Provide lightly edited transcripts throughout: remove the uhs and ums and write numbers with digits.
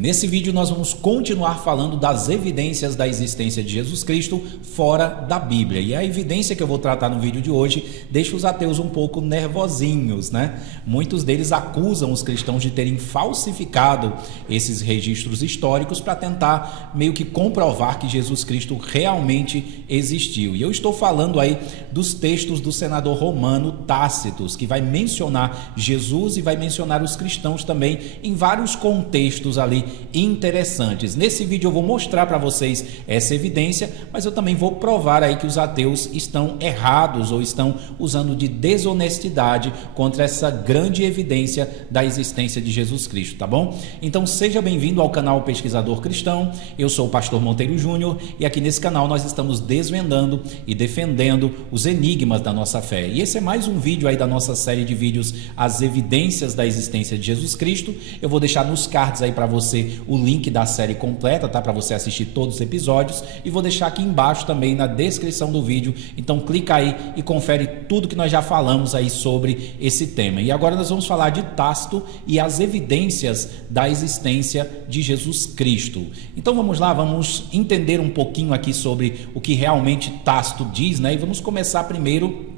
nesse vídeo nós vamos continuar falando das evidências da existência de Jesus Cristo fora da Bíblia. E a evidência que eu vou tratar no vídeo de hoje deixa os ateus um pouco nervosinhos, né? Muitos deles acusam os cristãos de terem falsificado esses registros históricos para tentar meio que comprovar que Jesus Cristo realmente existiu. E eu estou falando aí dos textos do senador romano Tácito, que vai mencionar Jesus e vai mencionar os cristãos também em vários contextos ali interessantes. Nesse vídeo eu vou mostrar para vocês essa evidência, mas eu também vou provar aí que os ateus estão errados ou estão usando de desonestidade contra essa grande evidência da existência de Jesus Cristo, tá bom? Então seja bem-vindo ao canal Pesquisador Cristão. Eu sou o pastor Monteiro Júnior e aqui nesse canal nós estamos desvendando e defendendo os enigmas da nossa fé. E esse é mais um vídeo aí da nossa série de vídeos As Evidências da Existência de Jesus Cristo. Eu vou deixar nos cards aí para você o link da série completa, tá? Para você assistir todos os episódios, e vou deixar aqui embaixo também na descrição do vídeo. Então clica aí e confere tudo que nós já falamos aí sobre esse tema. E agora nós vamos falar de Tácito e as evidências da existência de Jesus Cristo. Então vamos lá, vamos entender um pouquinho aqui sobre o que realmente Tácito diz, né? E vamos começar primeiro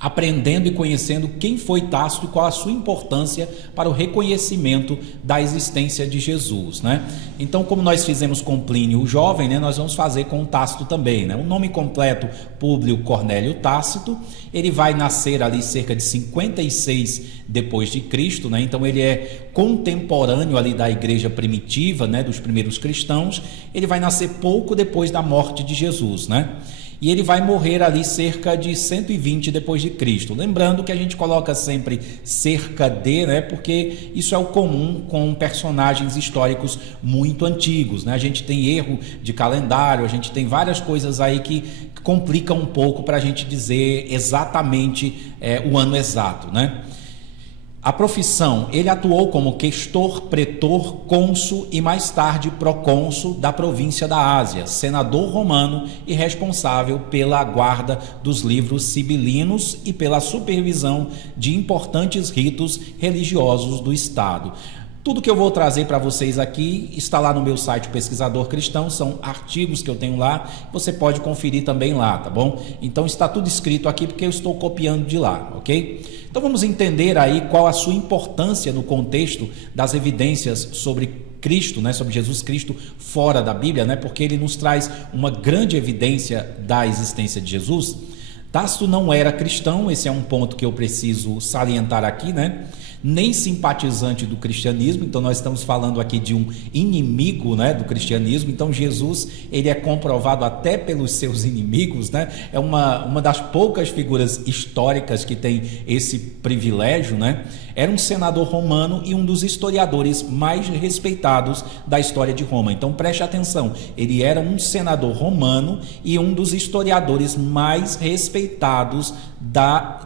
aprendendo e conhecendo quem foi Tácito e qual a sua importância para o reconhecimento da existência de Jesus, né? Então, como nós fizemos com Plínio o Jovem, né, nós vamos fazer com Tácito também, né? O nome completo, Públio Cornélio Tácito. Ele vai nascer ali cerca de 56 depois de Cristo, né? Então ele é contemporâneo ali da igreja primitiva, né, dos primeiros cristãos. Ele vai nascer pouco depois da morte de Jesus, né? E ele vai morrer ali cerca de 120 depois de Cristo. Lembrando que a gente coloca sempre cerca de, né? Porque isso é o comum com personagens históricos muito antigos, né? A gente tem erro de calendário, a gente tem várias coisas aí que complicam um pouco para a gente dizer exatamente o ano exato, né? A profissão, ele atuou como questor, pretor, cônsul e mais tarde procônsul da província da Ásia, senador romano e responsável pela guarda dos livros sibilinos e pela supervisão de importantes ritos religiosos do Estado. Tudo que eu vou trazer para vocês aqui está lá no meu site Pesquisador Cristão, são artigos que eu tenho lá, você pode conferir também lá, tá bom? Então está tudo escrito aqui porque eu estou copiando de lá, ok? Então vamos entender aí qual a sua importância no contexto das evidências sobre Cristo, né, sobre Jesus Cristo fora da Bíblia, né, porque ele nos traz uma grande evidência da existência de Jesus. Tácito não era cristão, esse é um ponto que eu preciso salientar aqui, né? Nem simpatizante do cristianismo, então nós estamos falando aqui de um inimigo, né, do cristianismo. Então Jesus, ele é comprovado até pelos seus inimigos, né? É uma das poucas figuras históricas que tem esse privilégio, né? Era um senador romano e um dos historiadores mais respeitados da história de Roma. Então preste atenção, ele era um senador romano e um dos historiadores mais respeitados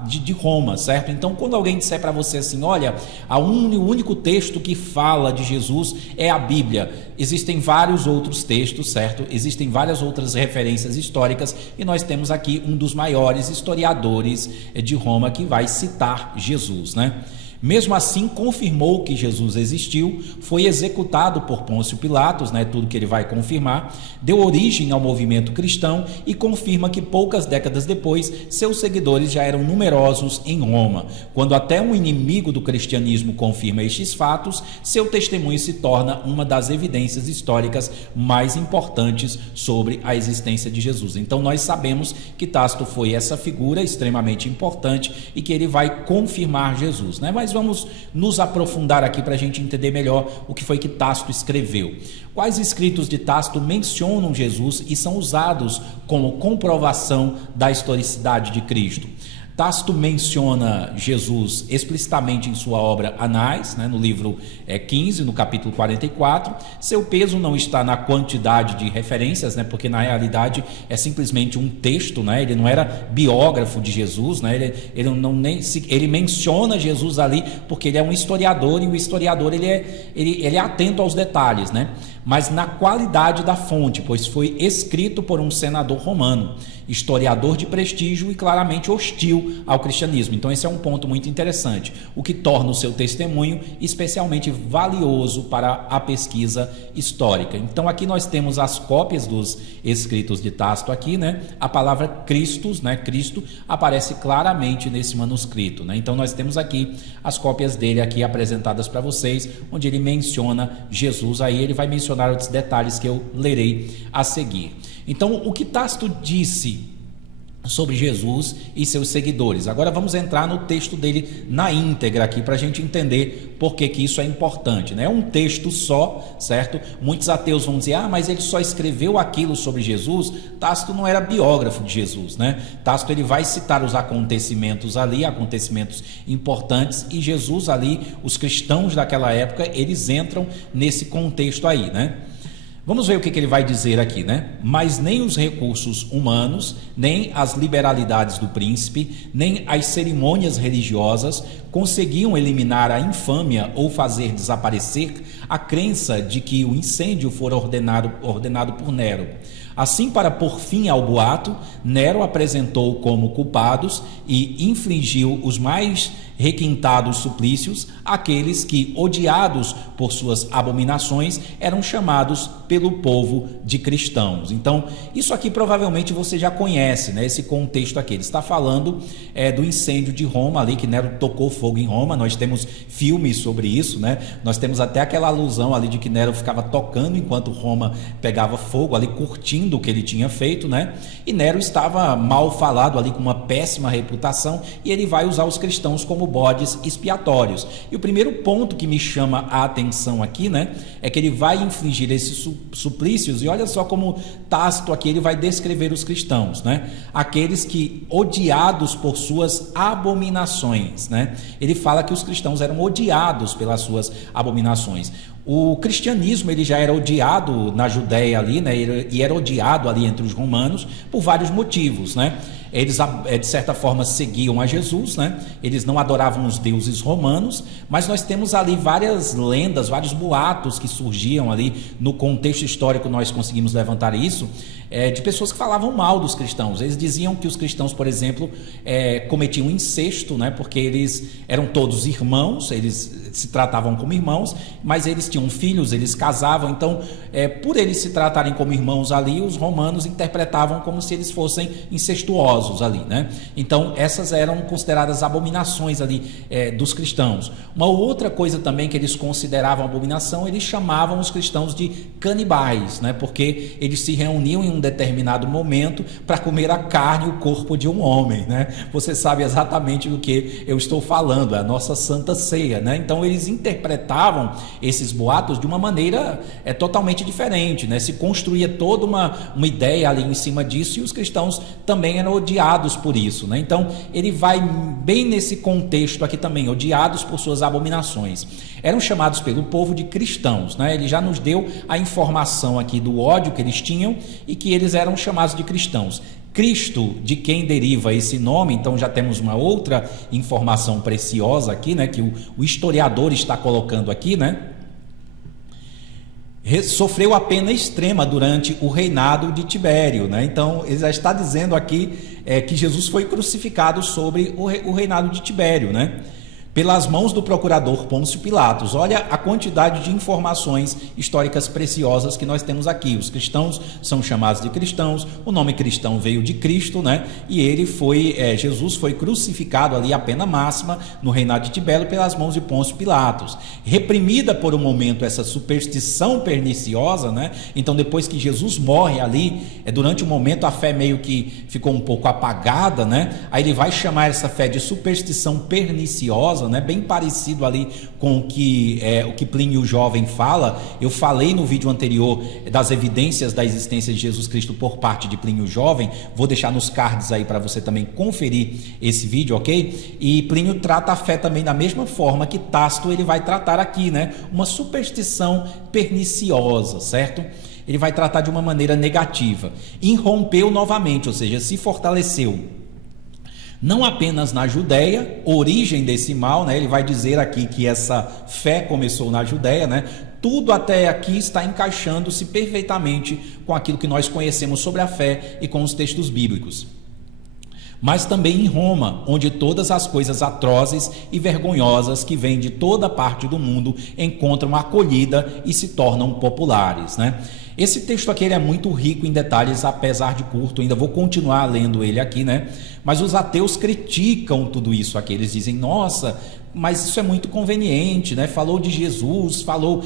de Roma, certo? Então quando alguém disser para você assim, olha, o único texto que fala de Jesus é a Bíblia, existem vários outros textos, certo? Existem várias outras referências históricas e nós temos aqui um dos maiores historiadores de Roma que vai citar Jesus, né? Mesmo assim, confirmou que Jesus existiu, foi executado por Pôncio Pilatos, né, tudo que ele vai confirmar, deu origem ao movimento cristão e confirma que poucas décadas depois, seus seguidores já eram numerosos em Roma. Quando até um inimigo do cristianismo confirma estes fatos, seu testemunho se torna uma das evidências históricas mais importantes sobre a existência de Jesus. Então nós sabemos que Tácito foi essa figura extremamente importante e que ele vai confirmar Jesus, né? Mas vamos nos aprofundar aqui para a gente entender melhor o que foi que Tácito escreveu. Quais escritos de Tácito mencionam Jesus e são usados como comprovação da historicidade de Cristo? Tácito menciona Jesus explicitamente em sua obra Anais, né, no livro 15, no capítulo 44. Seu peso não está na quantidade de referências, né, porque na realidade é simplesmente um texto, né, ele não era biógrafo de Jesus, né, ele menciona Jesus ali porque ele é um historiador e o historiador ele é atento aos detalhes, né, mas na qualidade da fonte, pois foi escrito por um senador romano. historiador de prestígio e claramente hostil ao cristianismo. Então esse é um ponto muito interessante, o que torna o seu testemunho especialmente valioso para a pesquisa histórica. Então aqui nós temos as cópias dos escritos de Tácito aqui, né? A palavra Christus, né? Cristo aparece claramente nesse manuscrito, né? Então nós temos aqui as cópias dele aqui apresentadas para vocês, onde ele menciona Jesus, aí ele vai mencionar outros detalhes que eu lerei a seguir. Então o que Tácito disse sobre Jesus e seus seguidores. Agora vamos entrar no texto dele na íntegra aqui, para a gente entender por que isso é importante, né? É um texto só, certo? Muitos ateus vão dizer, mas ele só escreveu aquilo sobre Jesus. Tácito não era biógrafo de Jesus, né? Tácito ele vai citar os acontecimentos ali, acontecimentos importantes, e Jesus ali, os cristãos daquela época, eles entram nesse contexto aí, né? Vamos ver o que ele vai dizer aqui, né? Mas nem os recursos humanos, nem as liberalidades do príncipe, nem as cerimônias religiosas conseguiam eliminar a infâmia ou fazer desaparecer a crença de que o incêndio fora ordenado por Nero. Assim, para pôr fim ao boato, Nero apresentou como culpados e infligiu os mais requintados suplícios àqueles que, odiados por suas abominações, eram chamados pelo povo de cristãos. Então, isso aqui provavelmente você já conhece, né? Esse contexto aqui. Ele está falando do incêndio de Roma, ali que Nero tocou fogo em Roma. Nós temos filmes sobre isso, né? Nós temos até aquela alusão ali de que Nero ficava tocando enquanto Roma pegava fogo, ali curtindo o que ele tinha feito, né? E Nero estava mal falado ali, com uma péssima reputação, e ele vai usar os cristãos como bodes expiatórios. E o primeiro ponto que me chama a atenção aqui, né, é que ele vai infligir esses suplícios, e olha só como Tácito aqui ele vai descrever os cristãos, né? Aqueles que, odiados por suas abominações, né? Ele fala que os cristãos eram odiados pelas suas abominações. O cristianismo ele já era odiado na Judéia ali, né? E era odiado ali entre os romanos por vários motivos, né? Eles de certa forma seguiam a Jesus, né? Eles não adoravam os deuses romanos, mas nós temos ali várias lendas, vários boatos que surgiam ali no contexto histórico. Nós conseguimos levantar isso, de pessoas que falavam mal dos cristãos. Eles diziam que os cristãos, por exemplo, cometiam incesto, né? Porque eles eram todos irmãos, eles se tratavam como irmãos, mas eles tinham filhos, eles casavam. Então, por eles se tratarem como irmãos ali, os romanos interpretavam como se eles fossem incestuosos ali, né? Então essas eram consideradas abominações ali dos cristãos. Uma outra coisa também que eles consideravam abominação, eles chamavam os cristãos de canibais, né? Porque eles se reuniam em um determinado momento para comer a carne e o corpo de um homem, né? Você sabe exatamente do que eu estou falando, é a nossa Santa Ceia, né? Então eles interpretavam esses boatos de uma maneira totalmente diferente, né? Se construía toda uma ideia ali em cima disso, e os cristãos também eram odiados por isso, né? Então ele vai bem nesse contexto aqui também, odiados por suas abominações. Eram chamados pelo povo de cristãos, né? Ele já nos deu a informação aqui do ódio que eles tinham e que eles eram chamados de cristãos. Cristo, de quem deriva esse nome, então já temos uma outra informação preciosa aqui, né? Que o historiador está colocando aqui, né? Sofreu a pena extrema durante o reinado de Tibério, né? Então ele já está dizendo aqui que Jesus foi crucificado sobre o reinado de Tibério, né? Pelas mãos do procurador Pôncio Pilatos. Olha a quantidade de informações históricas preciosas que nós temos aqui. Os cristãos são chamados de cristãos, o nome cristão veio de Cristo, né? E ele Jesus foi crucificado ali, a pena máxima, no reinado de Tibério, pelas mãos de Pôncio Pilatos. Reprimida por um momento essa superstição perniciosa, né? Então depois que Jesus morre ali, durante um momento a fé meio que ficou um pouco apagada, né? Aí ele vai chamar essa fé de superstição perniciosa, né? Bem parecido ali com o que Plínio Jovem fala. Eu falei no vídeo anterior das evidências da existência de Jesus Cristo por parte de Plínio Jovem. Vou deixar nos cards aí para você também conferir esse vídeo, ok? E Plínio trata a fé também da mesma forma que Tácito ele vai tratar aqui, né? Uma superstição perniciosa, certo? Ele vai tratar de uma maneira negativa. Irrompeu novamente, ou seja, se fortaleceu. Não apenas na Judéia, origem desse mal, né? Ele vai dizer aqui que essa fé começou na Judéia, né? Tudo até aqui está encaixando-se perfeitamente com aquilo que nós conhecemos sobre a fé e com os textos bíblicos. Mas também em Roma, onde todas as coisas atrozes e vergonhosas que vêm de toda parte do mundo encontram acolhida e se tornam populares, né? Esse texto aqui ele é muito rico em detalhes, apesar de curto, ainda vou continuar lendo ele aqui, né? Mas os ateus criticam tudo isso aqui, eles dizem, nossa, mas isso é muito conveniente, né? Falou de Jesus, falou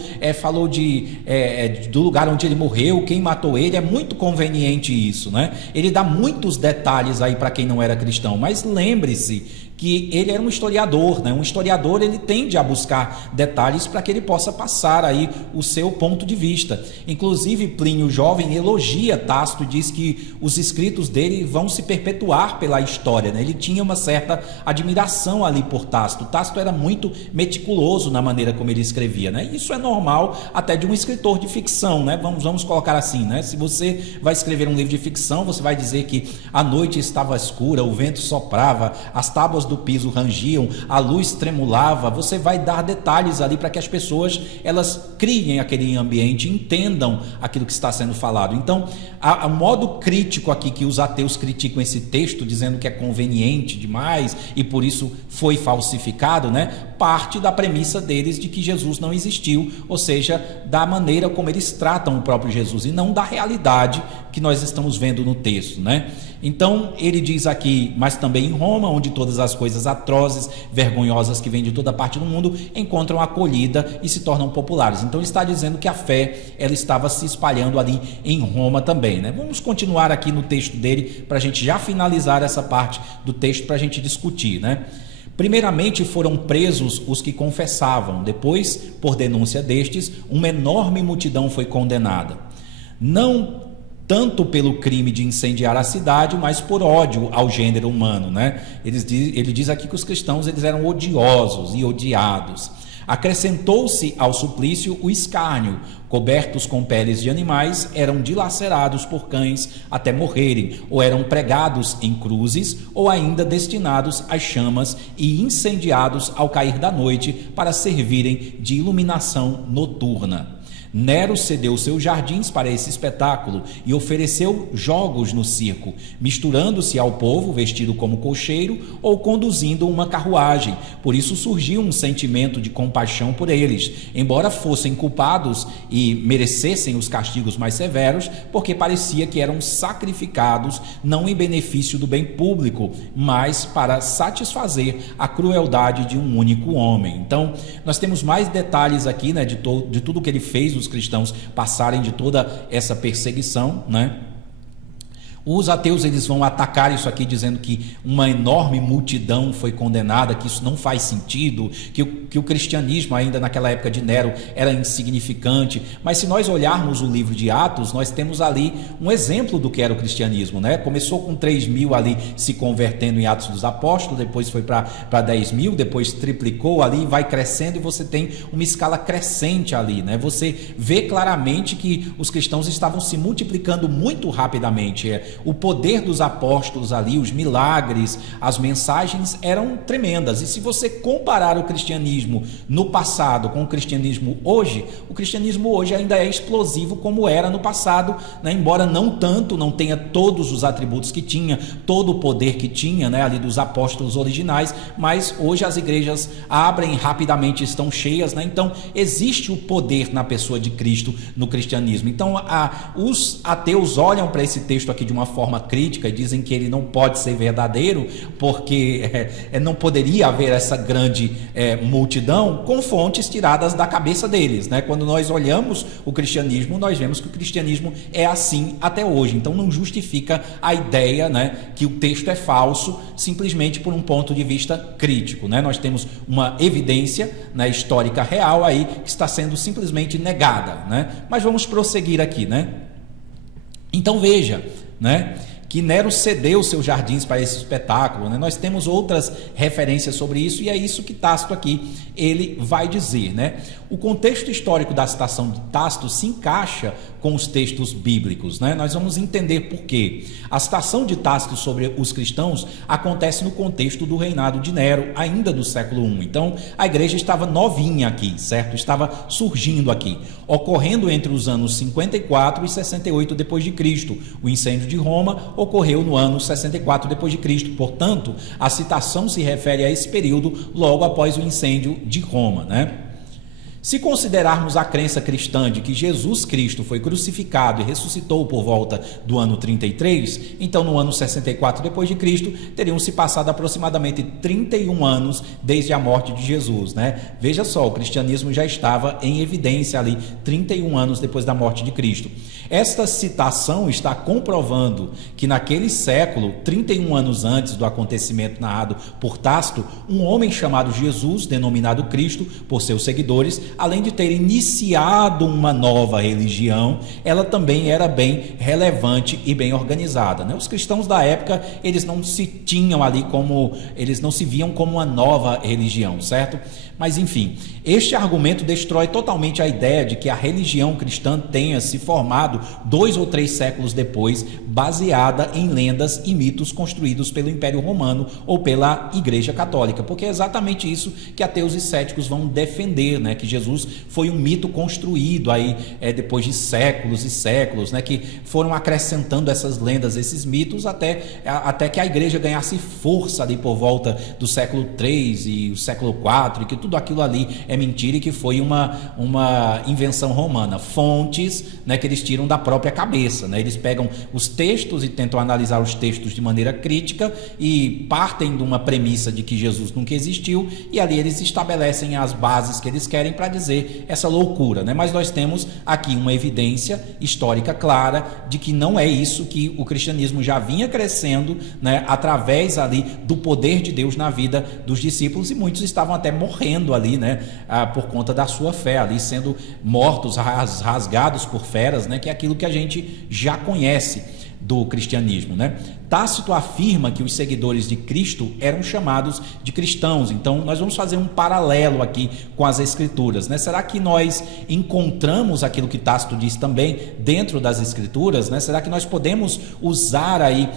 do lugar onde ele morreu, quem matou ele, é muito conveniente isso, né? Ele dá muitos detalhes aí para quem não era cristão, mas lembre-se que ele era um historiador, né? Um historiador ele tende a buscar detalhes para que ele possa passar aí o seu ponto de vista. Inclusive Plínio Jovem elogia Tácito e diz que os escritos dele vão se perpetuar pela história, né? Ele tinha uma certa admiração ali por Tácito. Tácito era muito meticuloso na maneira como ele escrevia, né? Isso é normal até de um escritor de ficção, né? Vamos colocar assim, né? Se você vai escrever um livro de ficção, você vai dizer que a noite estava escura, o vento soprava, as tábuas do piso rangiam, a luz tremulava. Você vai dar detalhes ali para que as pessoas elas criem aquele ambiente, entendam aquilo que está sendo falado. Então, o modo crítico aqui que os ateus criticam esse texto, dizendo que é conveniente demais e por isso foi falsificado, né? Parte da premissa deles de que Jesus não existiu, ou seja, da maneira como eles tratam o próprio Jesus e não da realidade que nós estamos vendo no texto, né? Então ele diz aqui, mas também em Roma, onde todas as coisas atrozes, vergonhosas que vêm de toda parte do mundo encontram acolhida e se tornam populares. Então ele está dizendo que a fé ela estava se espalhando ali em Roma também, né? Vamos continuar aqui no texto dele para a gente já finalizar essa parte do texto para a gente discutir, né? Primeiramente foram presos os que confessavam, depois, por denúncia destes, uma enorme multidão foi condenada. Não tanto pelo crime de incendiar a cidade, mas por ódio ao gênero humano, né? Ele diz aqui que os cristãos eles eram odiosos e odiados. Acrescentou-se ao suplício o escárnio, cobertos com peles de animais, eram dilacerados por cães até morrerem, ou eram pregados em cruzes, ou ainda destinados às chamas e incendiados ao cair da noite para servirem de iluminação noturna. Nero cedeu seus jardins para esse espetáculo e ofereceu jogos no circo, misturando-se ao povo vestido como cocheiro ou conduzindo uma carruagem. Por isso surgiu um sentimento de compaixão por eles, embora fossem culpados e merecessem os castigos mais severos, porque parecia que eram sacrificados não em benefício do bem público, mas para satisfazer a crueldade de um único homem. Então, nós temos mais detalhes aqui, né, de tudo que ele fez, os cristãos passarem de toda essa perseguição, né? Os ateus eles vão atacar isso aqui dizendo que uma enorme multidão foi condenada, que isso não faz sentido, que o cristianismo ainda naquela época de Nero era insignificante. Mas se nós olharmos o livro de Atos, nós temos ali um exemplo do que era o cristianismo, né? Começou com 3.000 ali se convertendo em Atos dos Apóstolos, depois foi para 10.000, depois triplicou ali, vai crescendo e você tem uma escala crescente ali, né? Você vê claramente que os cristãos estavam se multiplicando muito rapidamente. O poder dos apóstolos ali, os milagres, as mensagens eram tremendas. E se você comparar o cristianismo no passado com o cristianismo hoje, o cristianismo hoje ainda é explosivo como era no passado, né? Embora não tanto, não tenha todos os atributos que tinha, todo o poder que tinha, né, ali dos apóstolos originais, mas hoje as igrejas abrem rapidamente, estão cheias, né? Então existe o poder na pessoa de Cristo no cristianismo. Então os ateus olham para esse texto aqui de uma forma crítica e dizem que ele não pode ser verdadeiro porque não poderia haver essa grande multidão com fontes tiradas da cabeça deles, né? Quando nós olhamos o cristianismo, nós vemos que o cristianismo é assim até hoje. Então não justifica a ideia, né, que o texto é falso simplesmente por um ponto de vista crítico, né? Nós temos uma evidência, né, histórica real aí que está sendo simplesmente negada, né? Mas vamos prosseguir aqui, né? Então veja, né, que Nero cedeu seus jardins para esse espetáculo, né? Nós temos outras referências sobre isso, e é isso que Tácito aqui ele vai dizer, né? O contexto histórico da citação de Tácito se encaixa com os textos bíblicos, né? Nós vamos entender por quê. A citação de Tácito sobre os cristãos acontece no contexto do reinado de Nero, ainda do século I. Então, a igreja estava novinha aqui, certo? Estava surgindo aqui, ocorrendo entre os anos 54 e 68 depois de Cristo. O incêndio de Roma ocorreu no ano 64 depois de Cristo. Portanto, a citação se refere a esse período logo após o incêndio de Roma, né? Se considerarmos a crença cristã de que Jesus Cristo foi crucificado e ressuscitou por volta do ano 33, então no ano 64 depois de Cristo teriam se passado aproximadamente 31 anos desde a morte de Jesus, né? Veja só, o cristianismo já estava em evidência ali 31 anos depois da morte de Cristo. Esta citação está comprovando que naquele século, 31 anos antes do acontecimento narrado por Tácito, um homem chamado Jesus, denominado Cristo por seus seguidores, além de ter iniciado uma nova religião, ela também era bem relevante e bem organizada, né? Os cristãos da época, eles não se tinham ali como, eles não se viam como uma nova religião, certo? Mas enfim, este argumento destrói totalmente a ideia de que a religião cristã tenha se formado 2 ou 3 séculos depois, baseada em lendas e mitos construídos pelo Império Romano ou pela Igreja Católica, porque é exatamente isso que ateus e céticos vão defender, né? Que Jesus foi um mito construído aí depois de séculos e séculos, né? Que foram acrescentando essas lendas, esses mitos, até que a igreja ganhasse força ali por volta do século III e o século IV, e que tudo aquilo ali é mentira e que foi uma invenção romana. Fontes, né, que eles tiram da própria cabeça, né? Eles pegam os textos e tentam analisar os textos de maneira crítica e partem de uma premissa de que Jesus nunca existiu, e ali eles estabelecem as bases que eles querem para dizer essa loucura, né? Mas nós temos aqui uma evidência histórica clara de que não é isso, que o cristianismo já vinha crescendo, né, através ali do poder de Deus na vida dos discípulos, e muitos estavam até morrendo ali, né, por conta da sua fé, ali sendo mortos, rasgados por feras, né, que é aquilo que a gente já conhece do cristianismo, né? Tácito afirma que os seguidores de Cristo eram chamados de cristãos. Então nós vamos fazer um paralelo aqui com as escrituras, né? Será que nós encontramos aquilo que Tácito diz também dentro das escrituras, né? Será que nós podemos usar aí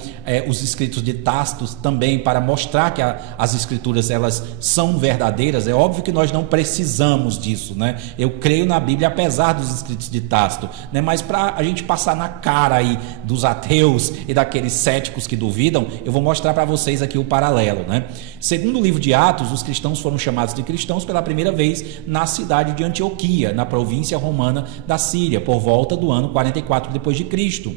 os escritos de Tácito também para mostrar que as escrituras elas são verdadeiras? É óbvio que nós não precisamos disso, né? Eu creio na Bíblia apesar dos escritos de Tácito, né? Mas para a gente passar na cara aí dos ateus e daqueles céticos que duvidam, eu vou mostrar para vocês aqui o paralelo, né? Segundo o livro de Atos, os cristãos foram chamados de cristãos pela primeira vez na cidade de Antioquia, na província romana da Síria, por volta do ano 44 depois de Cristo.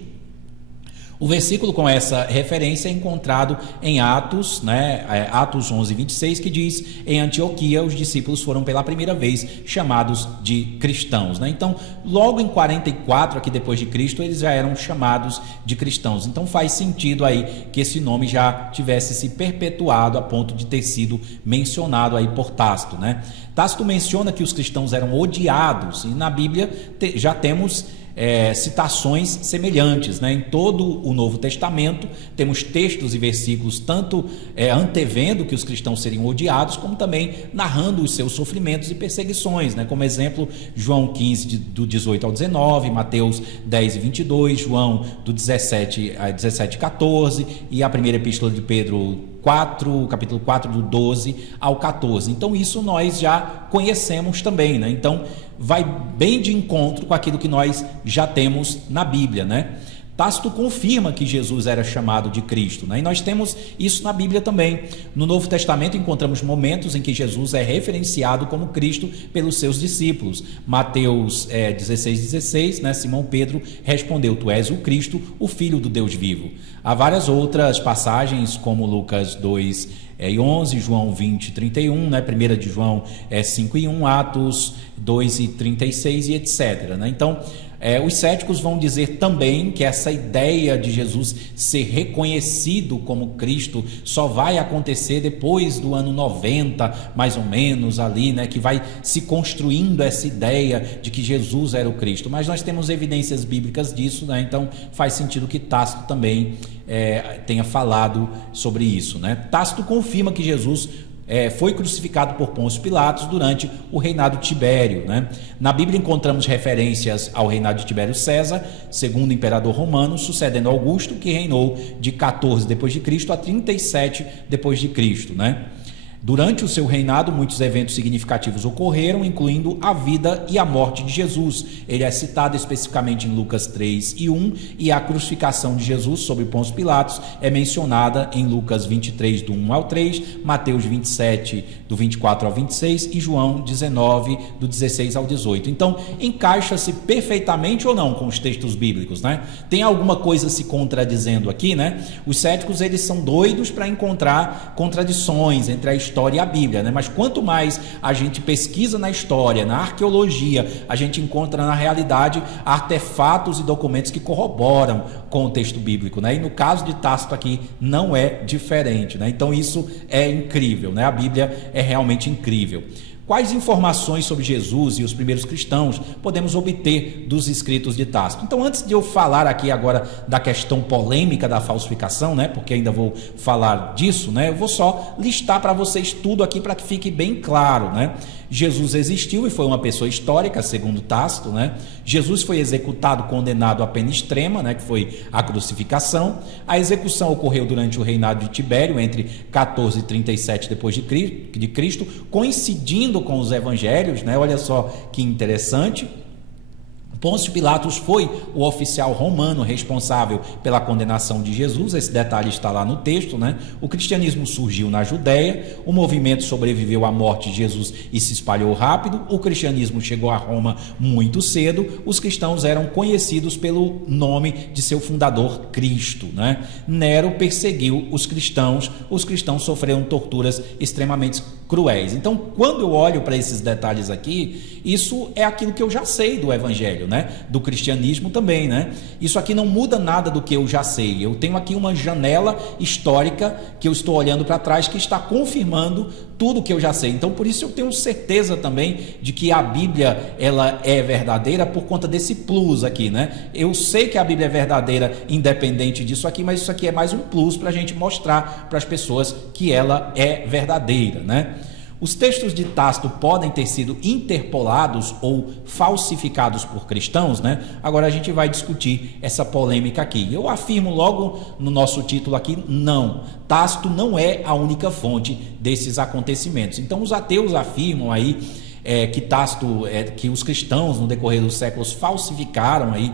O versículo com essa referência é encontrado em Atos, né? Atos 11, 26, que diz: em Antioquia os discípulos foram pela primeira vez chamados de cristãos, né? Então, logo em 44, aqui depois de Cristo, eles já eram chamados de cristãos. Então faz sentido aí que esse nome já tivesse se perpetuado a ponto de ter sido mencionado aí por Tácito, né? Tácito menciona que os cristãos eram odiados, e na Bíblia já temos citações semelhantes, né? Em todo o Novo Testamento temos textos e versículos tanto antevendo que os cristãos seriam odiados, como também narrando os seus sofrimentos e perseguições, né? Como exemplo, João 15 do 18 ao 19, Mateus 10 e 22, João do 17 a 17 e 14, e a primeira epístola de Pedro 4, capítulo 4, do 12 ao 14. Então isso nós já conhecemos também, né? Então vai bem de encontro com aquilo que nós já temos na Bíblia, né? Tácito confirma que Jesus era chamado de Cristo, né? E nós temos isso na Bíblia também. No Novo Testamento encontramos momentos em que Jesus é referenciado como Cristo pelos seus discípulos. Mateus 16:16, né? Simão Pedro respondeu: tu és o Cristo, o Filho do Deus vivo. Há várias outras passagens, como Lucas 2, e 11, João 20, 31, né? 1 de João 5 e 1, Atos 2 e 36 e etc. Né? Então, os céticos vão dizer também que essa ideia de Jesus ser reconhecido como Cristo só vai acontecer depois do ano 90, mais ou menos ali, né? Que vai se construindo essa ideia de que Jesus era o Cristo. Mas nós temos evidências bíblicas disso, né? Então faz sentido que Tácito também tenha falado sobre isso, né? Tácito confirma que Jesus foi crucificado por Pôncio Pilatos durante o reinado de Tibério, né? Na Bíblia encontramos referências ao reinado de Tibério César, segundo imperador romano, sucedendo Augusto, que reinou de 14 depois de Cristo a 37 depois de Cristo, né? Durante o seu reinado, muitos eventos significativos ocorreram, incluindo a vida e a morte de Jesus. Ele é citado especificamente em Lucas 3 e 1, e a crucificação de Jesus sob Pôncio Pilatos é mencionada em Lucas 23, do 1 ao 3, Mateus 27, do 24 ao 26 e João 19, do 16 ao 18. Então, encaixa-se perfeitamente ou não com os textos bíblicos, né? Tem alguma coisa se contradizendo aqui, né? Os céticos, eles são doidos para encontrar contradições entre a história e a Bíblia, né? Mas quanto mais a gente pesquisa na história, na arqueologia, a gente encontra na realidade artefatos e documentos que corroboram com o texto bíblico, né? E no caso de Tácito aqui não é diferente, né? Então isso é incrível, né? A Bíblia é realmente incrível. Quais informações sobre Jesus e os primeiros cristãos podemos obter dos escritos de Tácito? Então, antes de eu falar aqui agora da questão polêmica da falsificação, né, porque ainda vou falar disso, né, eu vou só listar para vocês tudo aqui para que fique bem claro, né? Jesus existiu e foi uma pessoa histórica, segundo Tácito, né? Jesus foi executado, condenado à pena extrema, né, que foi a crucificação. A execução ocorreu durante o reinado de Tibério, entre 14 e 37 depois de Cristo, coincidindo com os evangelhos, né? Olha só que interessante. Pôncio Pilatos foi o oficial romano responsável pela condenação de Jesus, esse detalhe está lá no texto, né? O cristianismo surgiu na Judéia, o movimento sobreviveu à morte de Jesus e se espalhou rápido, o cristianismo chegou a Roma muito cedo, os cristãos eram conhecidos pelo nome de seu fundador, Cristo, né? Nero perseguiu os cristãos sofreram torturas extremamente cruéis. Então, quando eu olho para esses detalhes aqui, isso é aquilo que eu já sei do evangelho, né? Do cristianismo também, né? Isso aqui não muda nada do que eu já sei. Eu tenho aqui uma janela histórica que eu estou olhando para trás que está confirmando tudo que eu já sei. Então, por isso eu tenho certeza também de que a Bíblia, ela é verdadeira por conta desse plus aqui, né? Eu sei que a Bíblia é verdadeira independente disso aqui, mas isso aqui é mais um plus para a gente mostrar para as pessoas que ela é verdadeira, né? Os textos de Tácito podem ter sido interpolados ou falsificados por cristãos, né? Agora a gente vai discutir essa polêmica aqui. Eu afirmo logo no nosso título aqui, não. Tácito não é a única fonte desses acontecimentos. Então os ateus afirmam aí que Tácito, que os cristãos no decorrer dos séculos falsificaram aí,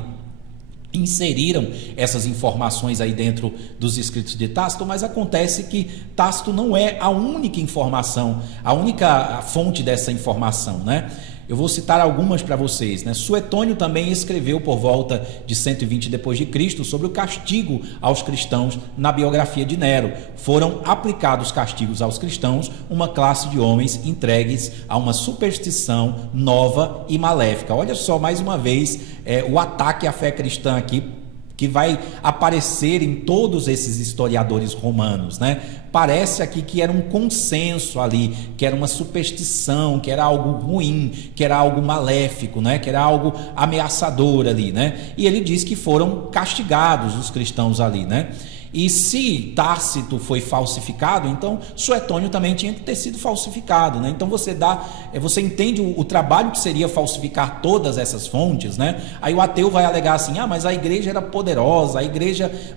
inseriram essas informações aí dentro dos escritos de Tácito, mas acontece que Tácito não é a única informação, a única fonte dessa informação, né? Eu vou citar algumas para vocês, né? Suetônio também escreveu por volta de 120 depois de Cristo sobre o castigo aos cristãos na biografia de Nero. Foram aplicados castigos aos cristãos, uma classe de homens entregues a uma superstição nova e maléfica. Olha só, mais uma vez, o ataque à fé cristã aqui, que vai aparecer em todos esses historiadores romanos, né? Parece aqui que era um consenso ali, que era uma superstição, que era algo ruim, que era algo maléfico, né? Que era algo ameaçador ali, né? E ele diz que foram castigados os cristãos ali, né? E se Tácito foi falsificado, então Suetônio também tinha que ter sido falsificado, né? Então você entende o trabalho que seria falsificar todas essas fontes, né? Aí o ateu vai alegar assim, mas a igreja era poderosa,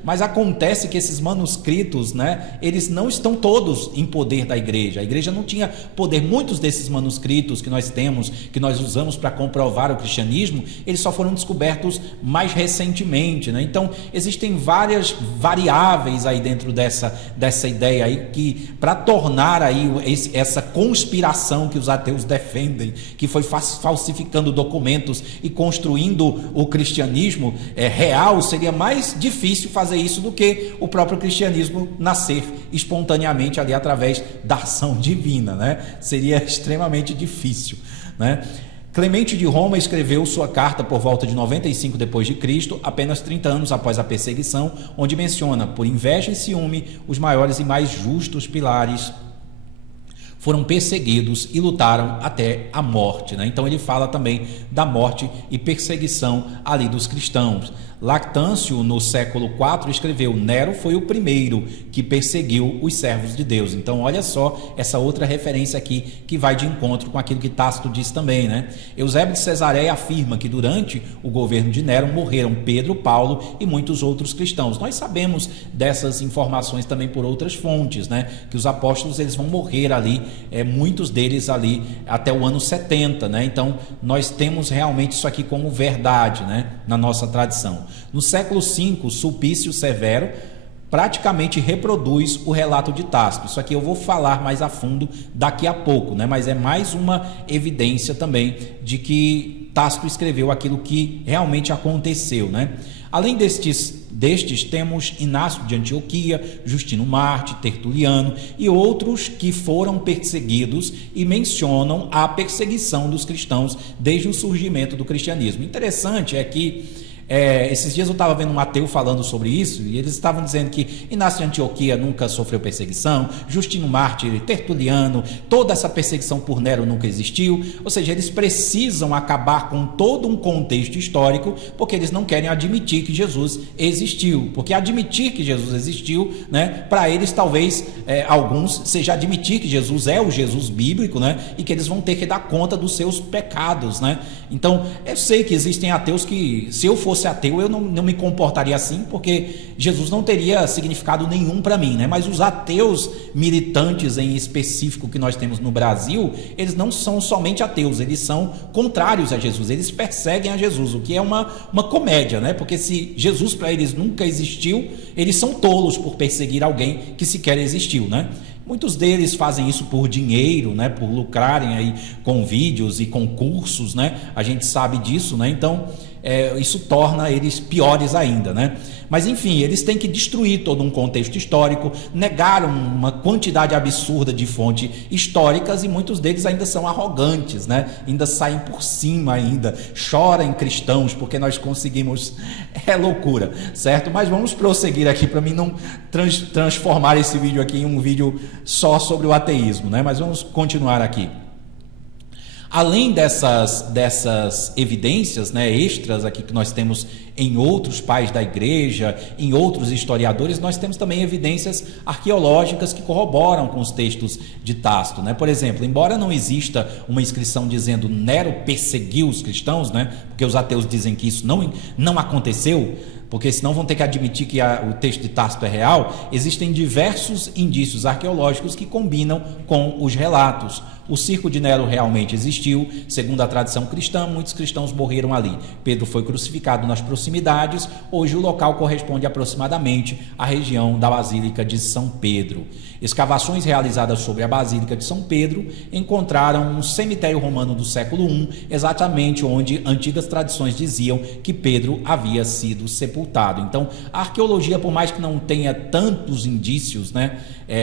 mas acontece que esses manuscritos, né? Eles não estão todos em poder da igreja. A igreja não tinha poder. Muitos desses manuscritos que nós temos, que nós usamos para comprovar o cristianismo, eles só foram descobertos mais recentemente, né? Então existem várias variáveis variáveis aí dentro dessa ideia aí, que para tornar aí essa conspiração que os ateus defendem, que foi falsificando documentos e construindo o cristianismo real, seria mais difícil fazer isso do que o próprio cristianismo nascer espontaneamente ali através da ação divina, né? Seria extremamente difícil, né? Clemente de Roma escreveu sua carta por volta de 95 depois de Cristo, apenas 30 anos após a perseguição, onde menciona: por inveja e ciúme, os maiores e mais justos pilares foram perseguidos e lutaram até a morte, né? Então ele fala também da morte e perseguição ali dos cristãos. Lactâncio, no século IV, escreveu: Nero foi o primeiro que perseguiu os servos de Deus. Então olha só essa outra referência aqui que vai de encontro com aquilo que Tácito diz também, né? Eusébio de Cesareia afirma que durante o governo de Nero morreram Pedro, Paulo e muitos outros cristãos. Nós sabemos dessas informações também por outras fontes, né? Que os apóstolos eles vão morrer ali, muitos deles ali até o ano 70, né? Então nós temos realmente isso aqui como verdade, né? Na nossa tradição. No século V, Sulpício Severo praticamente reproduz o relato de Tácito. Isso aqui eu vou falar mais a fundo daqui a pouco, né? Mas é mais uma evidência também de que Tácito escreveu aquilo que realmente aconteceu, né? Além destes temos Inácio de Antioquia, Justino Marte, Tertuliano e outros que foram perseguidos e mencionam a perseguição dos cristãos desde o surgimento do cristianismo. Interessante é que esses dias eu estava vendo um ateu falando sobre isso, e eles estavam dizendo que Inácio de Antioquia nunca sofreu perseguição, Justino Mártir, Tertuliano, toda essa perseguição por Nero nunca existiu. Ou seja, eles precisam acabar com todo um contexto histórico, porque eles não querem admitir que Jesus existiu, porque admitir que Jesus existiu, né, para eles talvez alguns seja admitir que Jesus é o Jesus bíblico, né, e que eles vão ter que dar conta dos seus pecados, né? Então eu sei que existem ateus que, se eu fosse ateu, eu não me comportaria assim, porque Jesus não teria significado nenhum para mim, né? Mas os ateus militantes em específico que nós temos no Brasil, eles não são somente ateus, eles são contrários a Jesus, eles perseguem a Jesus, o que é uma comédia, né? Porque se Jesus para eles nunca existiu, eles são tolos por perseguir alguém que sequer existiu, né? Muitos deles fazem isso por dinheiro, né? Por lucrarem aí com vídeos e com cursos, né? A gente sabe disso, né? Então isso torna eles piores ainda, né? Mas enfim, eles têm que destruir todo um contexto histórico, negar uma quantidade absurda de fontes históricas, e muitos deles ainda são arrogantes, né? Ainda saem por cima, ainda choram cristãos porque nós conseguimos. É loucura, certo? Mas vamos prosseguir aqui para mim não transformar esse vídeo aqui em um vídeo só sobre o ateísmo, né? Mas vamos continuar aqui. Além dessas evidências, né, extras aqui que nós temos em outros pais da igreja, em outros historiadores, nós temos também evidências arqueológicas que corroboram com os textos de Tácito, né? Por exemplo, embora não exista uma inscrição dizendo Nero perseguiu os cristãos, né, porque os ateus dizem que isso não aconteceu, porque senão vão ter que admitir que o texto de Tácito é real, existem diversos indícios arqueológicos que combinam com os relatos. O circo de Nero realmente existiu, segundo a tradição cristã, muitos cristãos morreram ali. Pedro foi crucificado nas proximidades, hoje o local corresponde aproximadamente à região da Basílica de São Pedro. Escavações realizadas sobre a Basílica de São Pedro encontraram um cemitério romano do século I, exatamente onde antigas tradições diziam que Pedro havia sido sepultado. Então, a arqueologia, por mais que não tenha tantos indícios, né,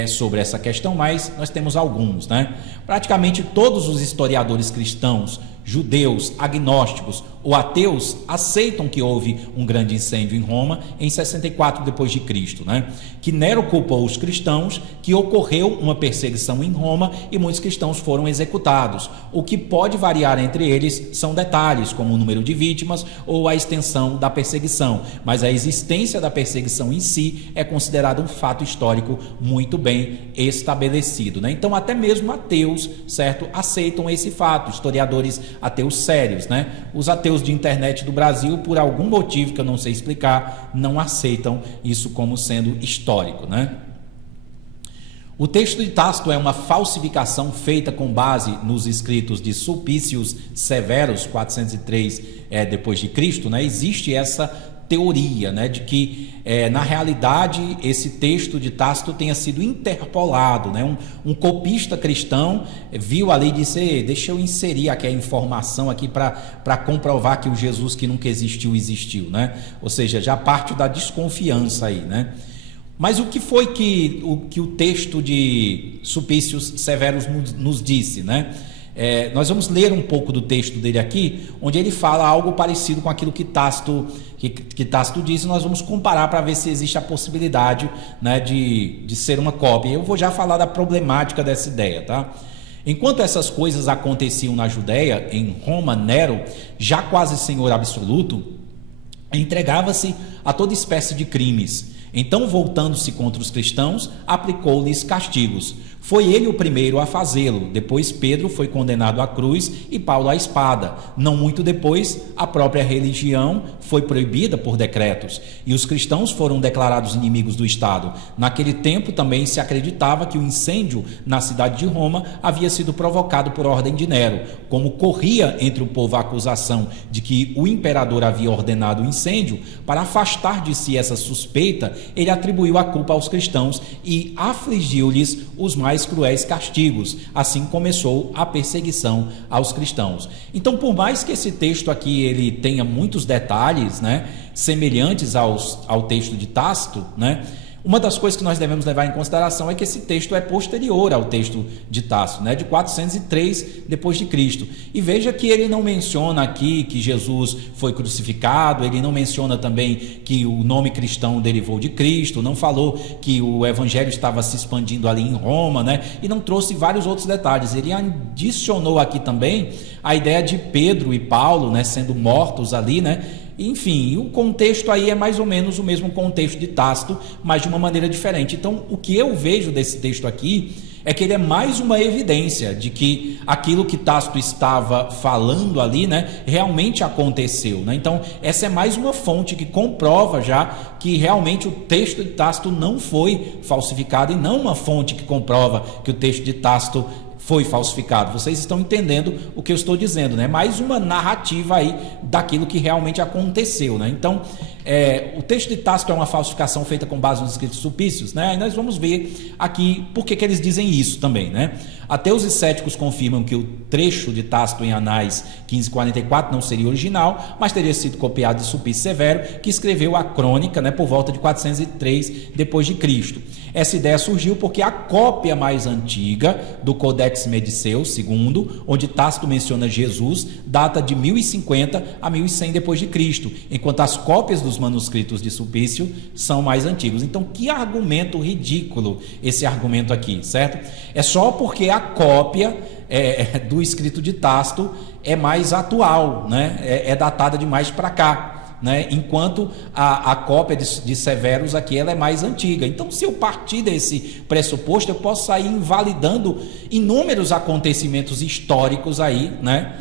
sobre essa questão, mas nós temos alguns, né? Praticamente todos os historiadores cristãos, judeus, agnósticos ou ateus aceitam que houve um grande incêndio em Roma em 64 depois de Cristo, né? Que Nero culpou os cristãos, que ocorreu uma perseguição em Roma e muitos cristãos foram executados. O que pode variar entre eles são detalhes, como o número de vítimas ou a extensão da perseguição, mas a existência da perseguição em si é considerada um fato histórico muito bem estabelecido, né? Então até mesmo ateus, certo, aceitam esse fato, historiadores ateus sérios, né? Os ateus de internet do Brasil, por algum motivo que eu não sei explicar, não aceitam isso como sendo histórico, né? O texto de Tácito é uma falsificação feita com base nos escritos de Sulpício Severus, 403 depois de Cristo, né? Existe essa teoria, né, de que na realidade esse texto de Tácito tenha sido interpolado, né, um copista cristão viu ali e disse: deixa eu inserir aqui a informação aqui para comprovar que o Jesus que nunca existiu, né? Ou seja, já parte da desconfiança aí, né? Mas o que foi que o texto de Sulpício Severo nos disse, né? Nós vamos ler um pouco do texto dele aqui, onde ele fala algo parecido com aquilo que Tácito disse. Nós vamos comparar para ver se existe a possibilidade, né, de ser uma cópia. Eu vou já falar da problemática dessa ideia, tá? Enquanto essas coisas aconteciam na Judéia, em Roma, Nero, já quase senhor absoluto, entregava-se a toda espécie de crimes. Então, voltando-se contra os cristãos, aplicou-lhes castigos. Foi ele o primeiro a fazê-lo. Depois Pedro foi condenado à cruz e Paulo à espada. Não muito depois, a própria religião foi proibida por decretos e os cristãos foram declarados inimigos do Estado. Naquele tempo também se acreditava que o incêndio na cidade de Roma havia sido provocado por ordem de Nero. Como corria entre o povo a acusação de que o imperador havia ordenado o incêndio, para afastar de si essa suspeita, ele atribuiu a culpa aos cristãos e afligiu-lhes os mais cruéis castigos. Assim começou a perseguição aos cristãos. Então, por mais que esse texto aqui ele tenha muitos detalhes, né, semelhantes ao texto de Tácito, né, uma das coisas que nós devemos levar em consideração é que esse texto é posterior ao texto de Tácito, né, de 403 depois de Cristo. E veja que ele não menciona aqui que Jesus foi crucificado, ele não menciona também que o nome cristão derivou de Cristo, não falou que o evangelho estava se expandindo ali em Roma, né, e não trouxe vários outros detalhes. Ele adicionou aqui também a ideia de Pedro e Paulo, né, sendo mortos ali, né. Enfim, o contexto aí é mais ou menos o mesmo contexto de Tácito, mas de uma maneira diferente. Então, o que eu vejo desse texto aqui é que ele é mais uma evidência de que aquilo que Tácito estava falando ali, né, realmente aconteceu, né? Então, essa é mais uma fonte que comprova já que realmente o texto de Tácito não foi falsificado e não uma fonte que comprova que o texto de Tácito foi falsificado. Vocês estão entendendo o que eu estou dizendo, né? Mais uma narrativa aí daquilo que realmente aconteceu, né? Então, o texto de Tácito é uma falsificação feita com base nos escritos Sulpícios, né? E nós vamos ver aqui por que eles dizem isso também, né? Ateus e céticos confirmam que o trecho de Tácito em Anais 1544 não seria original, mas teria sido copiado de Sulpício Severo, que escreveu a crônica, né, por volta de 403 depois de Cristo. Essa ideia surgiu porque a cópia mais antiga do Codex Mediceu II, onde Tácito menciona Jesus, data de 1050 a 1100 depois de Cristo, enquanto as cópias dos manuscritos de Sulpício são mais antigos. Então, que argumento ridículo esse argumento aqui, certo? É só porque a cópia do escrito de Tácito é mais atual, né? É datada de mais para cá. Né? Enquanto a cópia de Severus aqui ela é mais antiga. Então, se eu partir desse pressuposto, eu posso sair invalidando inúmeros acontecimentos históricos aí, né?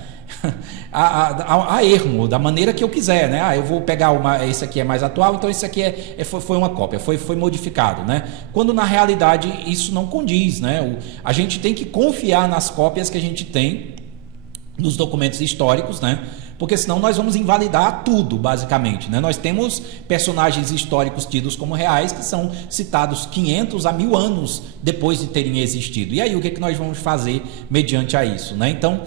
a erro, da maneira que eu quiser, né? Eu vou pegar esse aqui é mais atual, então esse aqui foi uma cópia, foi modificado, né? Quando na realidade isso não condiz, né? A gente tem que confiar nas cópias que a gente tem nos documentos históricos, né? Porque senão nós vamos invalidar tudo, basicamente, né? Nós temos personagens históricos tidos como reais que são citados 500 a 1000 anos depois de terem existido. E aí o que nós vamos fazer mediante a isso, né? Então,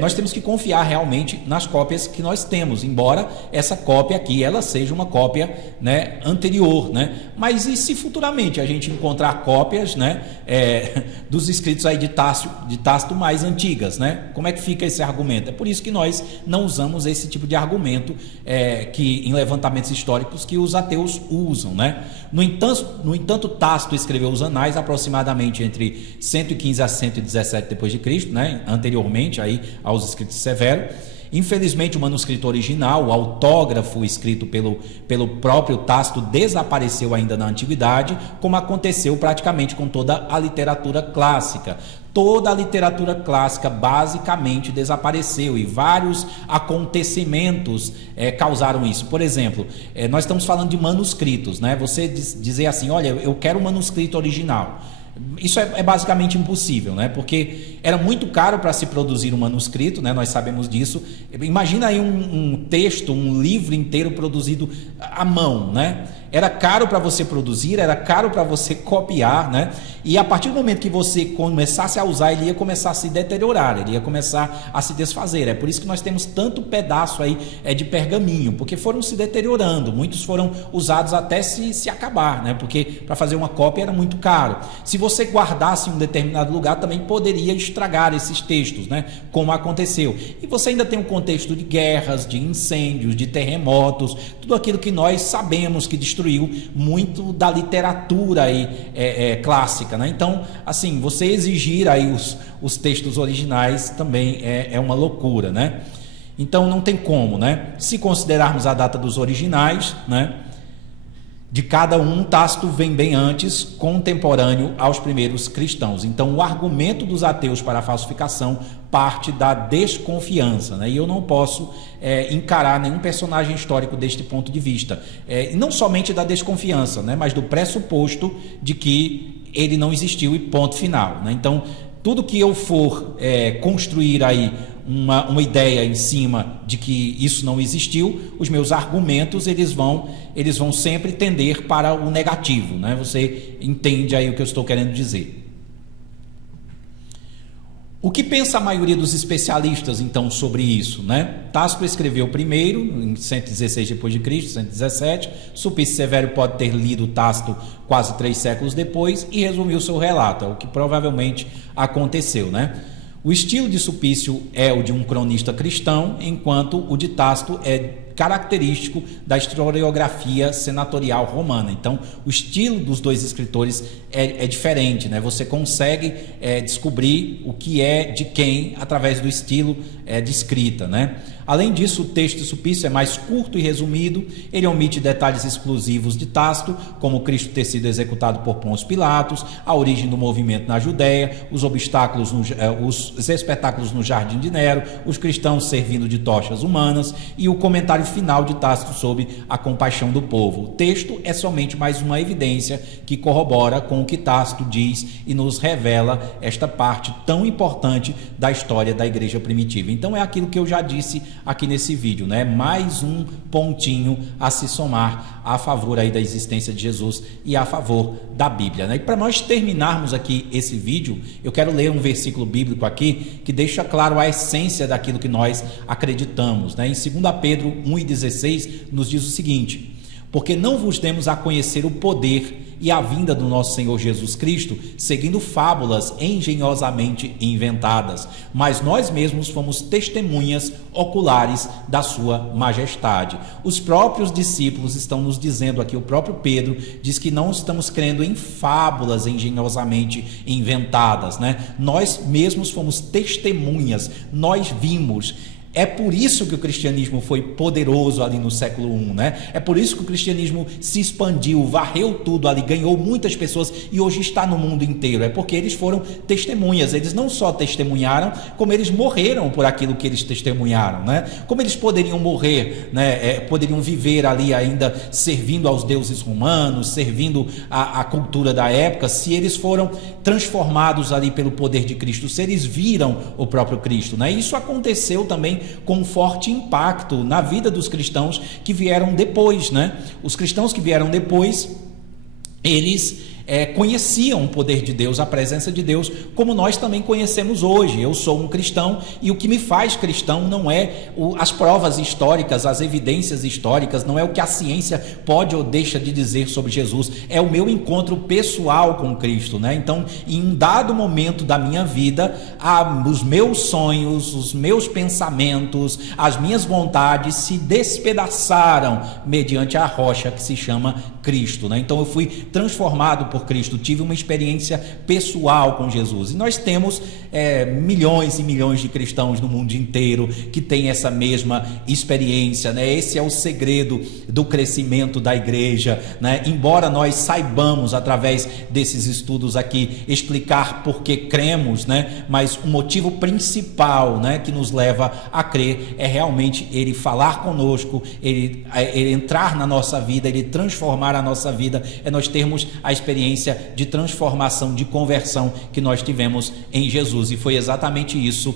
nós temos que confiar realmente nas cópias que nós temos, embora essa cópia aqui ela seja uma cópia, né, anterior, né? Mas e se futuramente a gente encontrar cópias, né, dos escritos aí de Tácito mais antigas, né? Como é que fica esse argumento? É por isso que nós não usamos esse tipo de argumento que em levantamentos históricos que os ateus usam, né? No entanto, Tácito escreveu os Anais aproximadamente entre 115 a 117 depois de Cristo, né? Anteriormente aí aos escritos de Severo. Infelizmente, o manuscrito original, o autógrafo escrito pelo próprio Tácito, desapareceu ainda na antiguidade, como aconteceu praticamente com toda a literatura clássica. Toda a literatura clássica basicamente desapareceu e vários acontecimentos causaram isso. Por exemplo, nós estamos falando de manuscritos, né? Você dizer assim, olha, eu quero o manuscrito original. Isso é basicamente impossível, né? Porque era muito caro para se produzir um manuscrito, né? Nós sabemos disso. Imagina aí um texto, um livro inteiro produzido à mão, né? Era caro para você produzir, era caro para você copiar, né? E a partir do momento que você começasse a usar, ele ia começar a se deteriorar, ele ia começar a se desfazer. É por isso que nós temos tanto pedaço aí de pergaminho, porque foram se deteriorando, muitos foram usados até se acabar, né? Porque para fazer uma cópia era muito caro. Se você guardasse em um determinado lugar, também poderia estragar esses textos, né? Como aconteceu. E você ainda tem um contexto de guerras, de incêndios, de terremotos, tudo aquilo que nós sabemos que destruiu muito da literatura aí, clássica, né? Então, assim, você exigir aí os textos originais também é uma loucura, né? Então não tem como, né? Se considerarmos a data dos originais, né? De cada um, Tácito vem bem antes, contemporâneo aos primeiros cristãos. Então, o argumento dos ateus para a falsificação parte da desconfiança, né? E eu não posso encarar nenhum personagem histórico deste ponto de vista. Não somente da desconfiança, né? Mas do pressuposto de que ele não existiu e ponto final, né? Então, tudo que eu for construir aí uma ideia em cima de que isso não existiu, os meus argumentos eles vão sempre tender para o negativo, né? Você entende aí o que eu estou querendo dizer. O que pensa a maioria dos especialistas, então, sobre isso, né? Tácito escreveu primeiro, em 116 depois de Cristo, 117. Sulpício Severo pode ter lido Tácito quase 3 séculos depois e resumiu seu relato, o que provavelmente aconteceu, né? O estilo de Sulpício é o de um cronista cristão, enquanto o de Tácito é característico da historiografia senatorial romana. Então, o estilo dos dois escritores é diferente, né? Você consegue descobrir o que é de quem através do estilo de escrita, né? Além disso, o texto de Sulpício é mais curto e resumido, ele omite detalhes exclusivos de Tácito, como Cristo ter sido executado por Pôncio Pilatos, a origem do movimento na Judéia, os espetáculos no Jardim de Nero, os cristãos servindo de tochas humanas e o comentário final de Tácito sobre a compaixão do povo. O texto é somente mais uma evidência que corrobora com o que Tácito diz e nos revela esta parte tão importante da história da igreja primitiva. Então é aquilo que eu já disse aqui nesse vídeo, né? Mais um pontinho a se somar a favor aí da existência de Jesus e a favor da Bíblia, né? E para nós terminarmos aqui esse vídeo, eu quero ler um versículo bíblico aqui que deixa claro a essência daquilo que nós acreditamos, né? Em 2 Pedro 1,16 nos diz o seguinte: porque não vos demos a conhecer o poder e a vinda do nosso Senhor Jesus Cristo, seguindo fábulas engenhosamente inventadas, mas nós mesmos fomos testemunhas oculares da sua majestade. Os próprios discípulos estão nos dizendo aqui, o próprio Pedro diz que não estamos crendo em fábulas engenhosamente inventadas, né? Nós mesmos fomos testemunhas, nós vimos. É por isso que o cristianismo foi poderoso ali no século I, né? É por isso que o cristianismo se expandiu, varreu tudo ali, ganhou muitas pessoas e hoje está no mundo inteiro. É porque eles foram testemunhas, eles não só testemunharam, como eles morreram por aquilo que eles testemunharam, né? Como eles poderiam morrer, né? Poderiam viver ali ainda servindo aos deuses romanos, servindo a cultura da época, se eles foram transformados ali pelo poder de Cristo, se eles viram o próprio Cristo, né? Isso aconteceu também com um forte impacto na vida dos cristãos que vieram depois, né? Os cristãos que vieram depois, eles conheciam o poder de Deus, a presença de Deus, como nós também conhecemos hoje. Eu sou um cristão e o que me faz cristão não é as provas históricas, as evidências históricas, não é o que a ciência pode ou deixa de dizer sobre Jesus, é o meu encontro pessoal com Cristo, né? Então, em um dado momento da minha vida, os meus sonhos, os meus pensamentos, as minhas vontades se despedaçaram mediante a rocha que se chama Cristo, né? Então eu fui transformado por Cristo, tive uma experiência pessoal com Jesus. E nós temos milhões e milhões de cristãos no mundo inteiro que têm essa mesma experiência, né? Esse é o segredo do crescimento da igreja, né? Embora nós saibamos, através desses estudos aqui, explicar por que cremos, né? Mas o motivo principal, né, que nos leva a crer é realmente Ele falar conosco, ele entrar na nossa vida, Ele transformar a nossa vida, é nós termos a experiência experiência de transformação, de conversão que nós tivemos em Jesus, e foi exatamente isso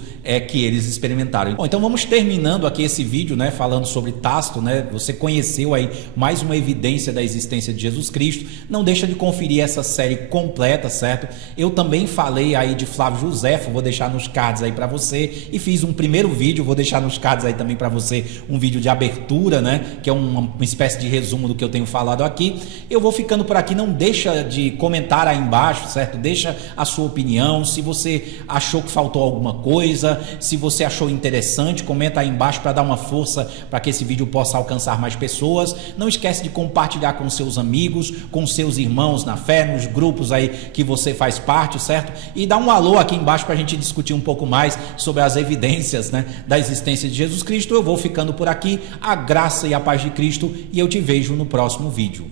que eles experimentaram. Bom, então vamos terminando aqui esse vídeo, né, falando sobre Tácito, né? Você conheceu aí mais uma evidência da existência de Jesus Cristo. Não deixa de conferir essa série completa, certo? Eu também falei aí de Flávio Josefo, vou deixar nos cards aí para você, e fiz um primeiro vídeo, vou deixar nos cards aí também para você, um vídeo de abertura, né, que é uma espécie de resumo do que eu tenho falado aqui. Eu vou ficando por aqui, não deixa de comentar aí embaixo, certo? Deixa a sua opinião, se você achou que faltou alguma coisa, se você achou interessante, comenta aí embaixo para dar uma força para que esse vídeo possa alcançar mais pessoas. Não esquece de compartilhar com seus amigos, com seus irmãos na fé, nos grupos aí que você faz parte, certo? E dá um alô aqui embaixo para a gente discutir um pouco mais sobre as evidências, né, da existência de Jesus Cristo. Eu vou ficando por aqui, a graça e a paz de Cristo, e eu te vejo no próximo vídeo.